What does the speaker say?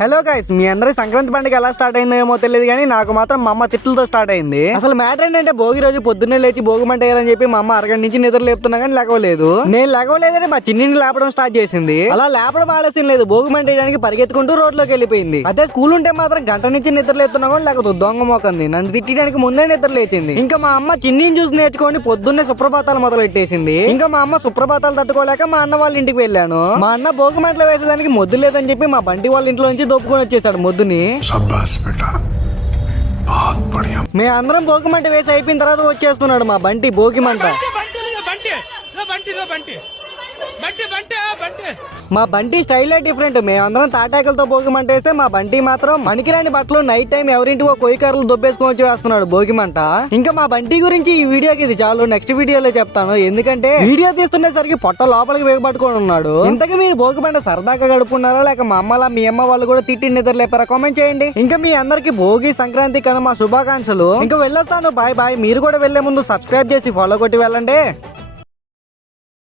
Hello guys, మీ అందరి సంక్రాంతి పండుగ ఎలా స్టార్ట్ అయిందో ఏమో తెలియదు కానీ నాకు మాత్రం మా అమ్మ తిట్లతో స్టార్ట్ అయింది. అసలు మ్యాటర్ ఏంటంటే భోగి రోజు పొద్దున్నే లేచి భోగి మంట వేయాలని చెప్పి మా అమ్మ అరగంట నుంచి నిద్ర లేపుతున్నా కానీ లేకలేదు. నేను లేకలేదని మా చిన్నిని లేపడం స్టార్ట్ చేసింది. అలా లేపడం ఆలస్యం లేదు, భోగి మంట వేయడానికి పరిగెత్తుకుంటూ రోడ్లోకి వెళ్ళిపోయింది. అదే స్కూల్ ఉంటే మాత్రం గంట నుంచి నిద్ర లేపుతున్నా కానీ లేకపోతే దొంగ మోకంది. నన్ను తిట్టడానికి ముందే నిద్ర లేచింది. ఇంకా మా అమ్మ చిన్నిని చూసి నేర్చుకొని పొద్దున్నే సుప్రభాతాలు మొదలెట్టేసింది. ఇంకా మా అమ్మ సుప్రభాతాలు తట్టుకోలేక మా అన్న వాళ్ళ ఇంటికి వెళ్ళాను. మా అన్న భోగి మంటలు వేసేదానికి మొద్దు లేదని చెప్పి మా బంటి వాళ్ళ ఇంట్లో నుంచి దొప్పుకొని వచ్చేసాడు మొద్దుని. మేము అందరం భోగి మంట వేసి అయిపోయిన తర్వాత వచ్చేస్తున్నాడు మా బంటి భోగి మంట. మా బంటి స్టైల్ డిఫరెంట్. మేమందరం తాటాకులతో భోగి మంట వేస్తే మా బంటి మాత్రం పనికిరాని బట్టలు నైట్ టైం ఎవరింటికో కొయ్యకర్రలు దొబ్బేసుకొని వచ్చి వేస్తున్నాడు భోగి మంట. ఇంకా మా బంటి గురించి ఈ వీడియోకి ఇది చాలు, నెక్స్ట్ వీడియోలో చెప్తాను. ఎందుకంటే వీడియో తీస్తుండేసరికి పొట్ట లోపలికి వేగపట్టుకొని ఉన్నాడు. ఇంతకీ మీరు భోగి మంట సరదాగా గడుపుకున్నారా లేక మా అమ్మలా మీ అమ్మ వాళ్ళు కూడా తిట్టి నిద్ర లేపారా? కామెంట్ చేయండి. ఇంకా మీ అందరికి భోగి సంక్రాంతి కనుమ శుభాకాంక్షలు. ఇంకా వెళ్ళొస్తాను, బాయ్ బాయ్. మీరు కూడా వెళ్లే ముందు సబ్స్క్రైబ్ చేసి ఫాలో కొట్టి వెళ్ళండి.